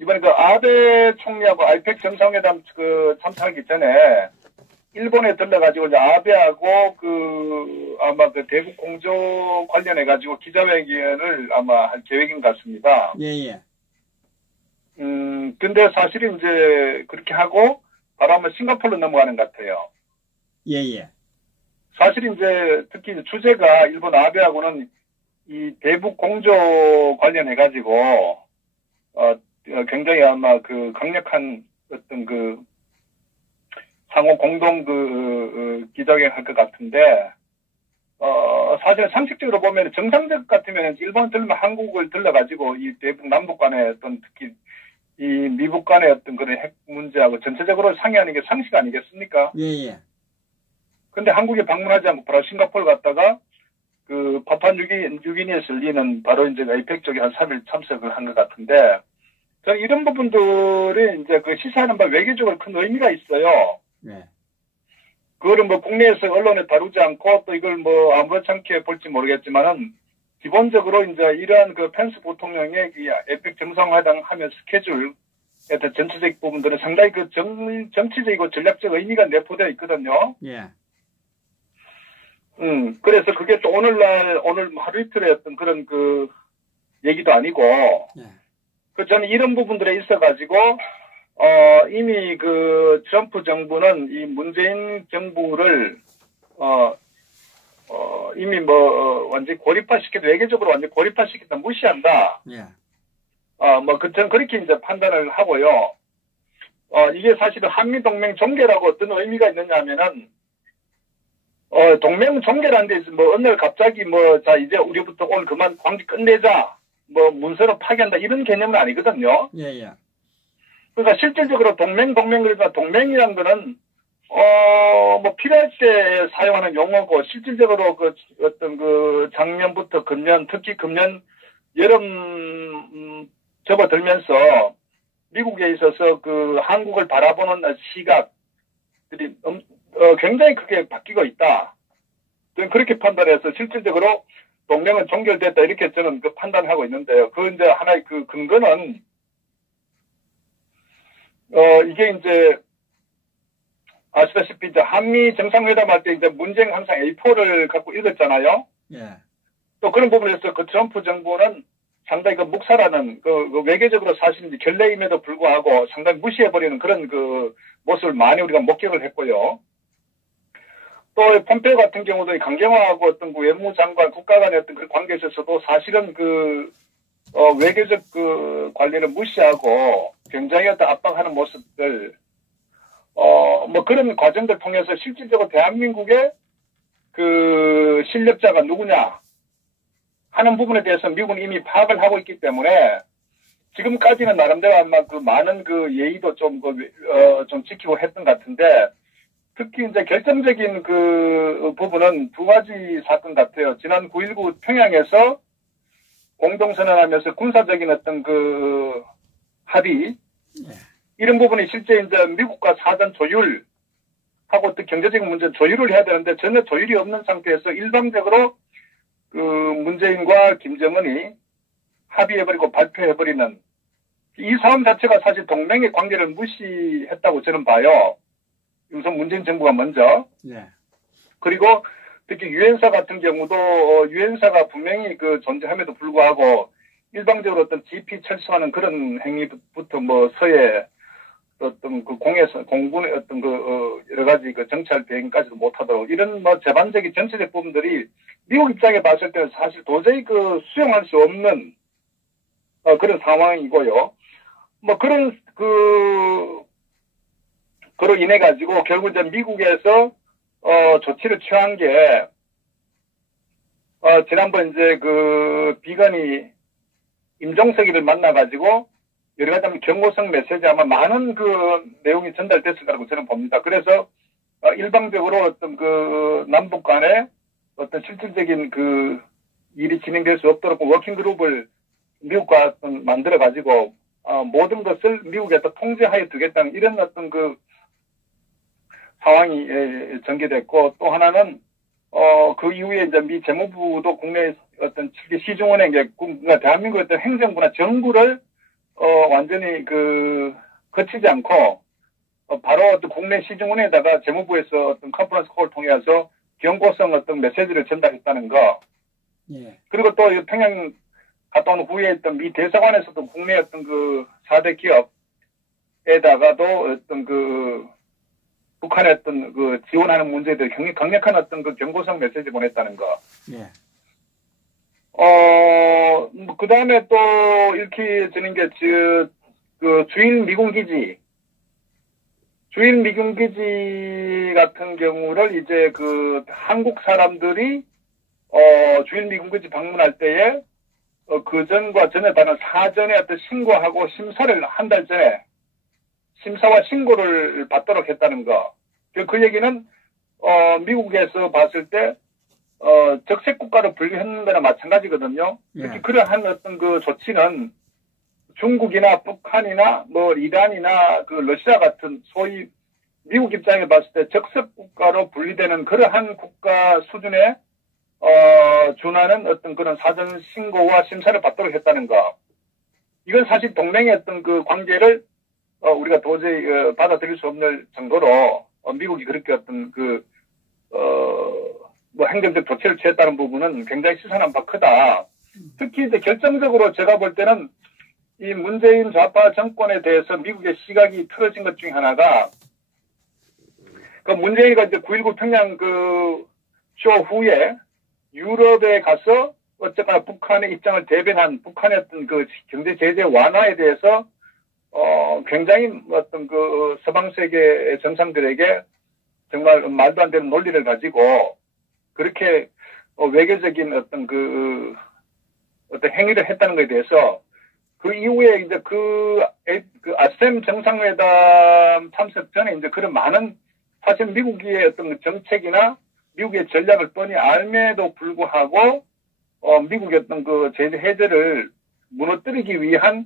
이번에 그 아베 총리하고 아이펙 정상회담 그 참석하기 전에 일본에 들러가지고 이제 아베하고 아마 그 대북 공조 관련해가지고 기자회견을 아마 할 계획인 것 같습니다. 예, 예. 근데 사실은 이제 그렇게 하고 바로 한번 싱가포르로 넘어가는 것 같아요. 예, 예. 사실 이제 특히 주제가 일본 아베하고는 이 대북 공조 관련해가지고, 굉장히 아마 그 강력한 어떤 상호 공동 기자회견 할 것 같은데, 사실 상식적으로 보면 정상적 같으면 일본 들면 한국을 들러가지고 이 대북 남북 간의 어떤 특히 이 미북 간의 어떤 그런 핵 문제하고 전체적으로 상의하는 게 상식 아니겠습니까? 예, 예. 근데 한국에 방문하지 않고 바로 싱가포르 갔다가 파푸아뉴기니에서 열리는 바로 이제 아이펙 쪽에 한 3일 참석을 한 것 같은데, 저는 이런 부분들이 이제 시사하는 바 외교적으로 큰 의미가 있어요. 네. 그거를 국내에서 언론에 다루지 않고 또 이걸 아무렇지 않게 볼지 모르겠지만은, 기본적으로 이제 이러한 펜스 부통령의 이 에펙 정상회담 하면 스케줄, 전체적 부분들은 상당히 정치적이고 전략적 의미가 내포되어 있거든요. 예. 그래서 그게 또 오늘 하루 이틀의 어떤 그런 얘기도 아니고, 예. 저는 이런 부분들에 있어가지고, 이미 트럼프 정부는 이 문재인 정부를, 이미 완전히 외교적으로 완전히 고립화시켰다, 무시한다. 예. 저는 그렇게 이제 판단을 하고요. 이게 사실은 한미동맹 종결하고 어떤 의미가 있느냐 하면은, 동맹 종결한 데 어느 날 갑자기 자, 이제 우리부터 오늘 그만 관계 끝내자. 문서로 파기한다. 이런 개념은 아니거든요. 예, 예. 그러니까 실질적으로 그러니까 동맹이란 거는, 필요할 때 사용하는 용어고, 실질적으로 작년부터 특히 금년 여름, 접어들면서 미국에 있어서 한국을 바라보는 시각들이, 굉장히 크게 바뀌고 있다. 저는 그렇게 판단해서 실질적으로 동맹은 종결됐다. 이렇게 저는 판단하고 있는데요. 이제 하나의 근거는, 이게 이제, 아시다시피 이제 한미 정상회담 할 때 이제 문재인 항상 A4를 갖고 읽었잖아요. 예. 또 그런 부분에서 트럼프 정부는 상당히 묵살하는, 외교적으로 사실 이제 결례임에도 불구하고 상당히 무시해버리는 그런 모습을 많이 우리가 목격을 했고요. 또 폼페이오 같은 경우도 강경화하고 어떤 외무장관 국가 간의 어떤 그 관계에 있어서도 사실은 외교적 관리를 무시하고 굉장히 어떤 압박하는 모습들, 그런 과정들 통해서 실질적으로 대한민국의 실력자가 누구냐 하는 부분에 대해서 미국은 이미 파악을 하고 있기 때문에 지금까지는 나름대로 아마 많은 예의도 좀 지키고 했던 것 같은데, 특히 이제 결정적인 부분은 두 가지 사건 같아요. 지난 9.19 평양에서 공동선언하면서 군사적인 어떤 합의, 이런 부분이 실제 이제 미국과 사전 조율하고 또 경제적인 문제 조율을 해야 되는데 전혀 조율이 없는 상태에서 일방적으로 문재인과 김정은이 합의해버리고 발표해버리는 이 상황 자체가 사실 동맹의 관계를 무시했다고 저는 봐요. 우선 문재인 정부가 먼저. 네. 그리고 특히 유엔사 같은 경우도 유엔사가 분명히 존재함에도 불구하고 일방적으로 어떤 GP 철수하는 그런 행위부터 서해 어떤 공군의 어떤 여러 가지 정찰 비행까지도 못하도록 이런 제반적인 전체적 부분들이 미국 입장에 봤을 때는 사실 도저히 수용할 수 없는 그런 상황이고요. 그로 인해 가지고 결국 이제 미국에서 조치를 취한 게 지난번 이제 비건이 임종석이를 만나 가지고 여러 가지 경고성 메시지 아마 많은 내용이 전달됐을 거라고 저는 봅니다. 그래서 일방적으로 어떤 남북 간에 어떤 실질적인 일이 진행될 수 없도록 워킹 그룹을 미국과 만들어 가지고 모든 것을 미국에서 통제하에 두겠다는 이런 어떤 상황이 전개됐고, 또 하나는 그 이후에 이제 미 재무부도 국내 어떤 시중은행, 대한민국의 어떤 행정부나 정부를 완전히 거치지 않고, 바로 어떤 국내 시중은행에다가 재무부에서 어떤 컨퍼런스 콜을 통해서 경고성 어떤 메시지를 전달했다는 거. 예. 그리고 또 평양 갔다 온 후에 어떤 미 대사관에서도 국내 어떤 4대 기업에다가도 어떤 북한의 어떤 지원하는 문제에 대해 강력한 어떤 경고성 메시지 보냈다는 거. 예. 그 다음에 또 이렇게 드는 게, 주인 미군기지 같은 경우를 이제 한국 사람들이, 주인 미군기지 방문할 때에, 그 전과 전에 다른 사전에 어떤 신고하고 심사를 한 달 전에 심사와 신고를 받도록 했다는 거. 그 얘기는, 미국에서 봤을 때, 적색 국가로 분류했는 거나 마찬가지거든요. 특히 그러한 어떤 조치는 중국이나 북한이나 이란이나 러시아 같은 소위 미국 입장에 봤을 때 적색 국가로 분리되는 그러한 국가 수준에 준하는 어떤 그런 사전 신고와 심사를 받도록 했다는 거. 이건 사실 동맹의 어떤 관계를 우리가 도저히 받아들일 수 없는 정도로 미국이 그렇게 어떤 행정적 조치를 취했다는 부분은 굉장히 시선한 바 크다. 특히 이제 결정적으로 제가 볼 때는 이 문재인 좌파 정권에 대해서 미국의 시각이 틀어진 것 중에 하나가, 문재인이가 이제 9.19 평양 쇼 후에 유럽에 가서 어쨌거나 북한의 입장을 대변한 북한의 어떤 경제 제재 완화에 대해서 굉장히 어떤 서방 세계 정상들에게 정말 말도 안 되는 논리를 가지고 그렇게 외교적인 어떤 어떤 행위를 했다는 것에 대해서 그 이후에 이제 아셈 정상회담 참석 전에 이제 그런 많은 사실 미국의 어떤 정책이나 미국의 전략을 뻔히 알매도 불구하고 미국의 어떤 제재 해제를 무너뜨리기 위한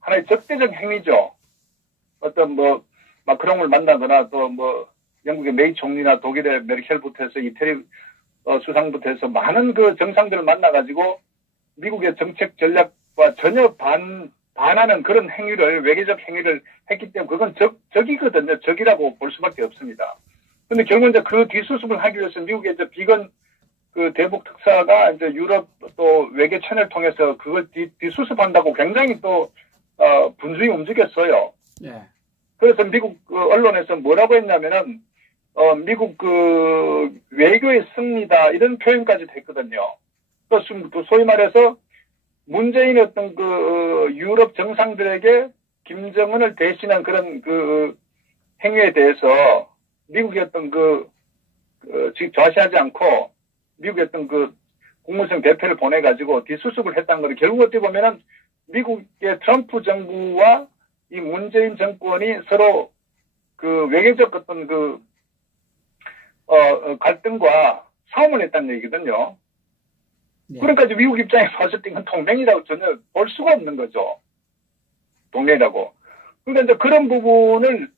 하나의 적대적 행위죠. 어떤 마크롱을 만나거나 또 영국의 메이 총리나 독일의 메르켈부터 해서 이태리 수상부터 해서 많은 정상들을 만나가지고 미국의 정책 전략과 전혀 반하는 그런 행위를, 외교적 행위를 했기 때문에 그건 적이거든요. 적이라고 볼 수밖에 없습니다. 근데 결국 이제 그 뒷수습을 하기 위해서 미국의 이제 비건 대북 특사가 이제 유럽 또 외교 채널을 통해서 그걸 뒷수습한다고 굉장히 또, 분주히 움직였어요. 예. 그래서 미국 언론에서 뭐라고 했냐면은, 미국 외교의 승리다, 이런 표현까지 됐거든요. 또 소위 말해서 문재인의 어떤 유럽 정상들에게 김정은을 대신한 그런 행위에 대해서 미국의 어떤 지금 좌시하지 않고 미국의 어떤 국무성 대표를 보내가지고 뒷수습을 했다는 거를 결국 어떻게 보면은 미국의 트럼프 정부와 이 문재인 정권이 서로 외교적 어떤 갈등과 싸움을 했다는 얘기거든요. 네. 그러니까 이제 미국 입장에 봤을 때 이건 동맹이라고 전혀 볼 수가 없는 거죠. 동맹이라고. 그러니까 이제 그런 부분을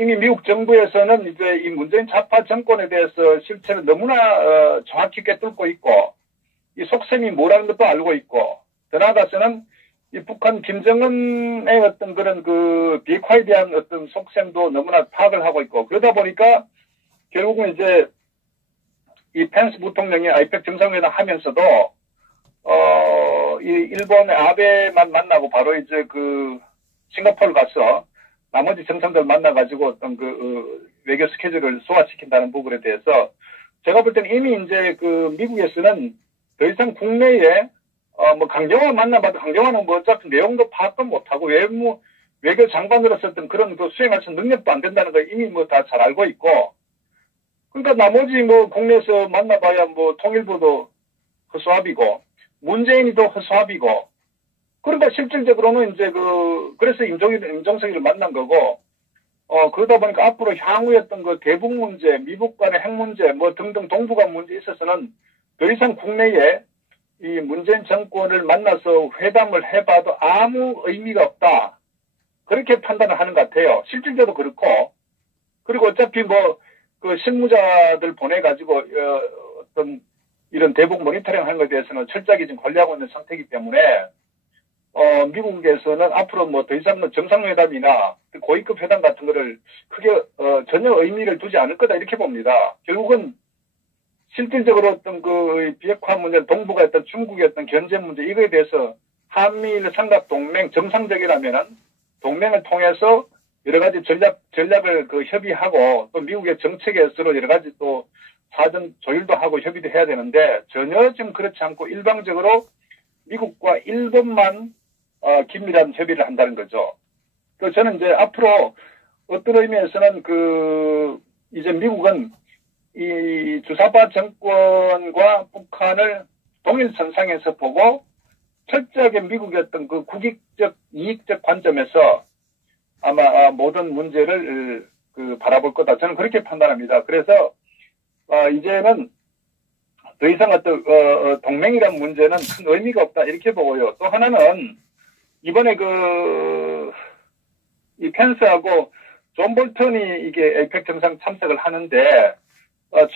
이미 미국 정부에서는 이제 이 문재인 좌파 정권에 대해서 실체를 너무나 정확히 꿰뚫고 있고 이 속셈이 뭐라는 것도 알고 있고 더 나아가서는 이 북한 김정은의 어떤 그런 비핵화에 대한 어떤 속셈도 너무나 파악을 하고 있고 그러다 보니까 결국은 이제 이 펜스 부통령이 아이펙 정상회담 하면서도 이 일본의 아베만 만나고 바로 이제 싱가포르 가서 나머지 정상들 만나가지고 어떤 외교 스케줄을 소화시킨다는 부분에 대해서 제가 볼 때는 이미 이제 미국에서는 더 이상 국내에 강경화 만나봐도 강경화는 어차피 내용도 파악도 못하고 외교 장관으로서 어떤 그런 수행할 수 있는 능력도 안 된다는 거 이미 다 잘 알고 있고 그러니까 나머지 국내에서 만나봐야 통일부도 허수아비고 문재인이도 허수아비고 그러니까 실질적으로는 이제 그래서 임종석이를 만난 거고 그러다 보니까 앞으로 향후에 어떤 대북 문제, 미국 간의 핵 문제 등등 동북아 문제에 있어서는 더 이상 국내에 이 문재인 정권을 만나서 회담을 해봐도 아무 의미가 없다. 그렇게 판단을 하는 것 같아요. 실질적으로 그렇고 그리고 어차피 실무자들 보내가지고 어떤 이런 대북 모니터링 하는 것에 대해서는 철저하게 지금 관리하고 있는 상태이기 때문에 미국에서는 앞으로 뭐 더 이상 뭐 정상회담이나 고위급 회담 같은 거를 크게, 전혀 의미를 두지 않을 거다, 이렇게 봅니다. 결국은 실질적으로 어떤 그 비핵화 문제, 동북아 어떤 중국의 어떤 견제 문제, 이거에 대해서 한미일 삼각 동맹 정상적이라면은 동맹을 통해서 여러 가지 전략을 그 협의하고 또 미국의 정책에 서로 여러 가지 또 사전 조율도 하고 협의도 해야 되는데 전혀 지금 그렇지 않고 일방적으로 미국과 일본만 긴밀한 협의를 한다는 거죠. 그래서 저는 이제 앞으로 어떤 의미에서는 이제 미국은 이 주사파 정권과 북한을 동일선상에서 보고 철저하게 미국의 어떤 그 국익적, 이익적 관점에서 아마 모든 문제를 바라볼 거다. 저는 그렇게 판단합니다. 그래서 이제는 더 이상 어떤 동맹이란 문제는 큰 의미가 없다, 이렇게 보고요. 또 하나는 이번에 이 펜스하고 존 볼턴이 이게 에이펙 정상 참석을 하는데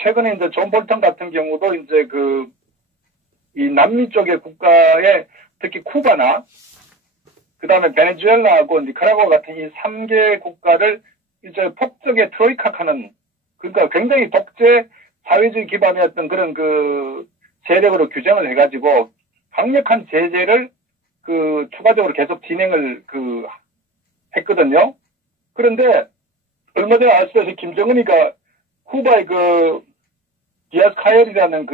최근에 이제 존 볼턴 같은 경우도 이제 이 남미 쪽의 국가에 특히 쿠바나 그다음에 베네수엘라하고 니카라과 같은 이 3개 국가를 이제 폭적의 트로이카하는, 그러니까 굉장히 독재 사회주의 기반의 어떤 그런 세력으로 규정을 해가지고 강력한 제재를 추가적으로 계속 진행을 했거든요. 그런데 얼마 전에 아시다시피 김정은이가 쿠바의 디아스 카열이라는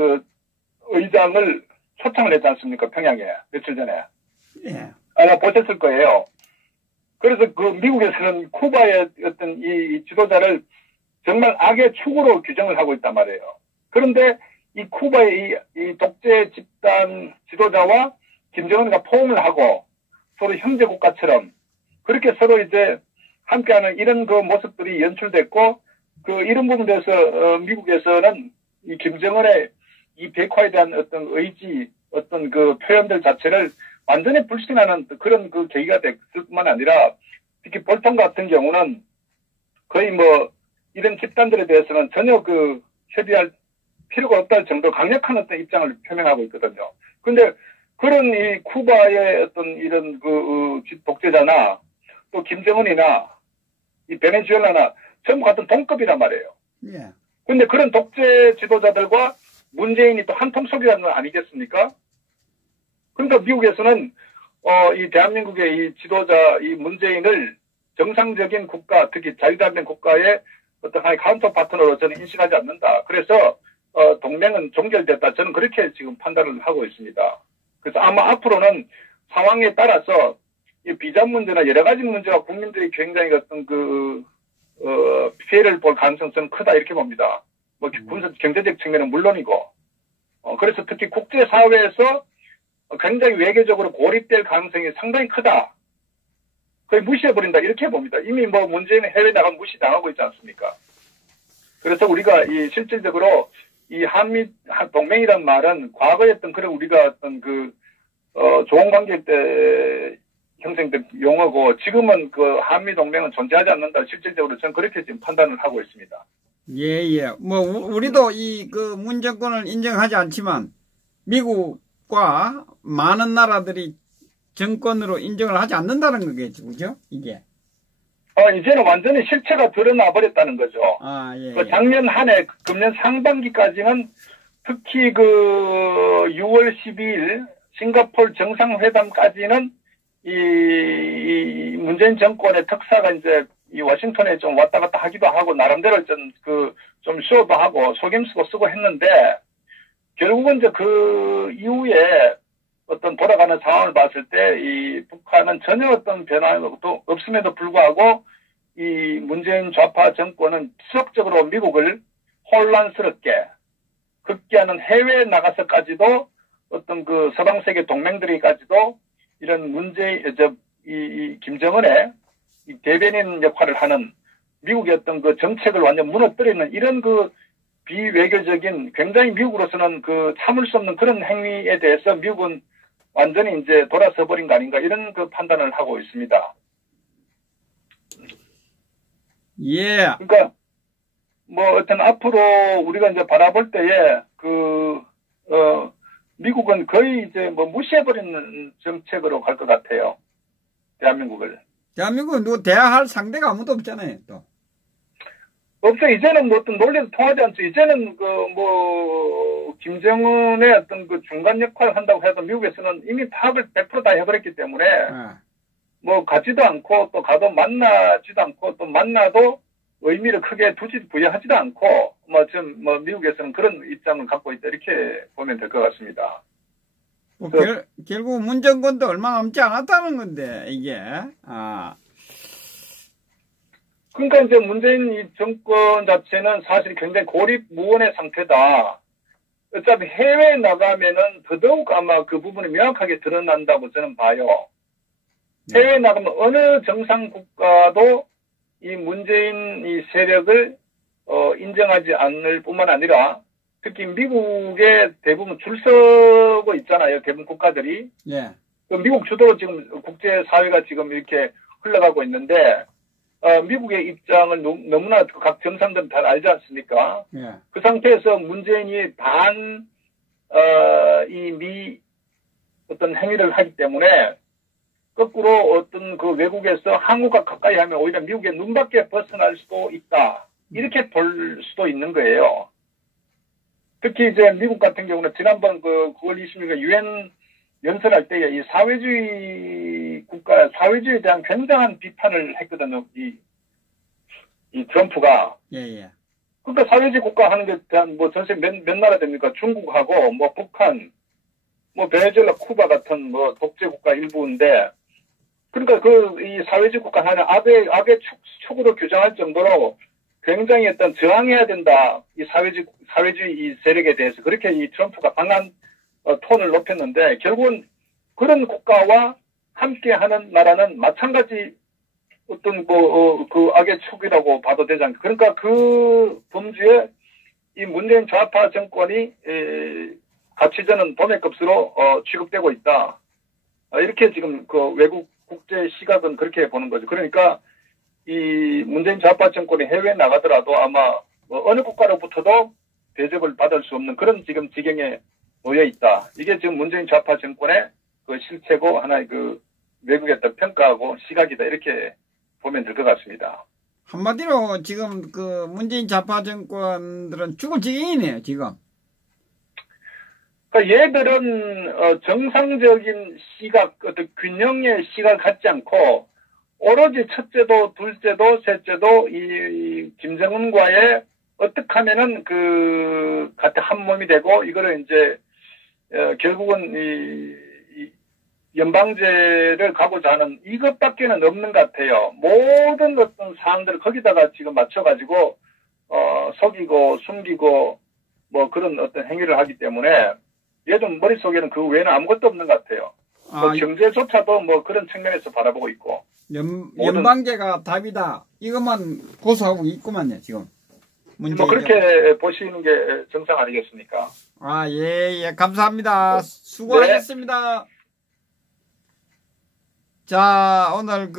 의장을 초청을 했지 않습니까? 평양에 며칠 전에. 예. 아마 보셨을 거예요. 그래서 미국에서는 쿠바의 어떤 이 지도자를 정말 악의 축으로 규정을 하고 있단 말이에요. 그런데 이 쿠바의 이 독재 집단 지도자와 김정은이가 포옹을 하고 서로 형제 국가처럼 그렇게 서로 이제 함께하는 이런 모습들이 연출됐고 이런 부분에서 미국에서는 이 김정은의 이 비핵화에 대한 어떤 의지, 어떤 표현들 자체를 완전히 불신하는 그런 계기가 됐을 뿐만 아니라 특히 볼턴 같은 경우는 거의 이런 집단들에 대해서는 전혀 협의할 필요가 없다는 정도로 강력한 어떤 입장을 표명하고 있거든요. 근데 그런 이 쿠바의 어떤 이런 독재자나 또 김정은이나 이 베네수엘라나 전부 같은 동급이란 말이에요. 예. 근데 그런 독재 지도자들과 문재인이 또 한 통속이라는 건 아니겠습니까? 그러니까 미국에서는 이 대한민국의 이 지도자 이 문재인을 정상적인 국가, 특히 자유단된 국가의 어떤 하나의 카운터 파트너로 저는 인식하지 않는다. 그래서 동맹은 종결됐다. 저는 그렇게 지금 판단을 하고 있습니다. 그래서 아마 앞으로는 상황에 따라서 이 비자 문제나 여러 가지 문제가 국민들이 굉장히 어떤 피해를 볼 가능성은 크다, 이렇게 봅니다. 군사 경제적 측면은 물론이고, 그래서 특히 국제사회에서 굉장히 외교적으로 고립될 가능성이 상당히 크다. 거의 무시해버린다, 이렇게 봅니다. 이미 문재인은 해외 나가면 무시당하고 있지 않습니까? 그래서 우리가 실질적으로 이 한미 동맹이란 말은 과거에 했던 그런 우리가 어떤 좋은 관계 때 형성된 용어고 지금은 한미 동맹은 존재하지 않는다. 실질적으로 저는 그렇게 지금 판단을 하고 있습니다. 예. 우리도 문 정권을 인정하지 않지만 미국과 많은 나라들이 정권으로 인정을 하지 않는다는 거겠죠, 그죠? 이게. 이제는 완전히 실체가 드러나 버렸다는 거죠. 예. 작년 한 해, 금년 상반기까지는 특히 6월 12일 싱가포르 정상회담까지는 이 문재인 정권의 특사가 이제 이 워싱턴에 좀 왔다 갔다 하기도 하고 나름대로 좀 쇼도 하고 속임수도 쓰고 했는데 결국은 이제 이후에 어떤 돌아가는 상황을 봤을 때 이 북한은 전혀 어떤 변화도 없음에도 불구하고 이 문재인 좌파 정권은 지속적으로 미국을 혼란스럽게 극기하는 해외에 나가서까지도 어떤 서방 세계 동맹들이까지도 이런 이 김정은의 이 대변인 역할을 하는 미국의 어떤 정책을 완전 무너뜨리는 이런 비외교적인 굉장히 미국으로서는 참을 수 없는 그런 행위에 대해서 미국은 완전히 이제 돌아서 버린 거 아닌가 이런 판단을 하고 있습니다. 예. 그러니까 어떤 앞으로 우리가 이제 바라볼 때에 미국은 거의 이제 뭐 무시해버리는 정책으로 갈 것 같아요. 대한민국을. 대한민국은 누구 대화할 상대가 아무도 없잖아요, 또. 없어. 이제는 뭐 어떤 논리도 통하지 않죠. 이제는 김정은의 어떤 그 중간 역할을 한다고 해도 미국에서는 이미 파악을 100% 다 해버렸기 때문에, 뭐 가지도 않고 또 가도 만나지도 않고 또 만나도 의미를 크게 부여하지도 않고, 미국에서는 그런 입장을 갖고 있다. 이렇게 보면 될 것 같습니다. 뭐 결국 문정권도 얼마 남지 않았다는 건데, 이게, 그러니까 이제 문재인 이 정권 자체는 사실 굉장히 고립무원의 상태다. 어차피 해외에 나가면은 더더욱 아마 그 부분이 명확하게 드러난다고 저는 봐요. 해외에 나가면 어느 정상 국가도 이 문재인 이 세력을 인정하지 않을 뿐만 아니라 특히 미국의 대부분 줄 서고 있잖아요. 대부분 국가들이. 예. 그 미국 주도로 지금 국제사회가 지금 이렇게 흘러가고 있는데 미국의 입장을 너무나 각 정상들은 잘 알지 않습니까? 예. 그 상태에서 문재인이 어떤 행위를 하기 때문에 거꾸로 어떤 그 외국에서 한국과 가까이 하면 오히려 미국의 눈밖에 벗어날 수도 있다. 이렇게 볼 수도 있는 거예요. 특히 이제 미국 같은 경우는 지난번 그 9월 26일 유엔 연설할 때에 이 사회주의에 대한 굉장한 비판을 했거든요. 이 트럼프가. 예. 그러니까 사회주의 국가 하는 데 대한 뭐 전세 몇 나라 됩니까? 중국하고 뭐 북한, 뭐 베네수엘라, 쿠바 같은 뭐 독재 국가 일부인데, 그러니까 이 사회주의 국가 하는 악의 축으로 규정할 정도로 굉장히 어떤 저항해야 된다. 이 사회주의 이 세력에 대해서 그렇게 이 트럼프가 강한 톤을 높였는데 결국은 그런 국가와 함께하는 나라는 마찬가지 어떤 그 악의 축이라고 봐도 되지 않을까. 그러니까 그 범주에 이 문재인 좌파 정권이 같이 저는 도매급수로 취급되고 있다. 이렇게 지금 그 외국 국제 시각은 그렇게 보는 거죠. 그러니까 이 문재인 좌파 정권이 해외에 나가더라도 아마 어느 국가로부터도 대접을 받을 수 없는 그런 지금 지경에 놓여 있다. 이게 지금 문재인 좌파 정권의 그 실체고 하나의 그 외국의 어떤 평가하고 시각이다. 이렇게 보면 될 것 같습니다. 한마디로 지금 그 문재인 좌파 정권들은 죽을 지경이네요, 지금. 그러니까 얘들은 정상적인 시각, 어떤 균형의 시각을 갖지 않고 오로지 첫째도 둘째도 셋째도 이 김정은과의 어떻게 하면은 같은 한 몸이 되고 이거를 이제 결국은 이 연방제를 가고자 하는 이것밖에는 없는 것 같아요. 모든 어떤 사항들을 거기다가 지금 맞춰가지고 속이고 숨기고 뭐 그런 어떤 행위를 하기 때문에 얘좀 머릿속에는 그 외에는 아무것도 없는 것 같아요. 뭐 경제조차도 뭐 그런 측면에서 바라보고 있고. 연방제가 답이다. 이것만 고소하고 있구만요, 지금. 뭐 그렇게 보시는 게 정상 아니겠습니까? 예. 감사합니다. 수고하셨습니다. 네. 자, 오늘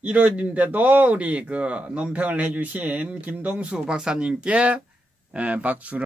일요일인데도 우리 논평을 해주신 김동수 박사님께 박수를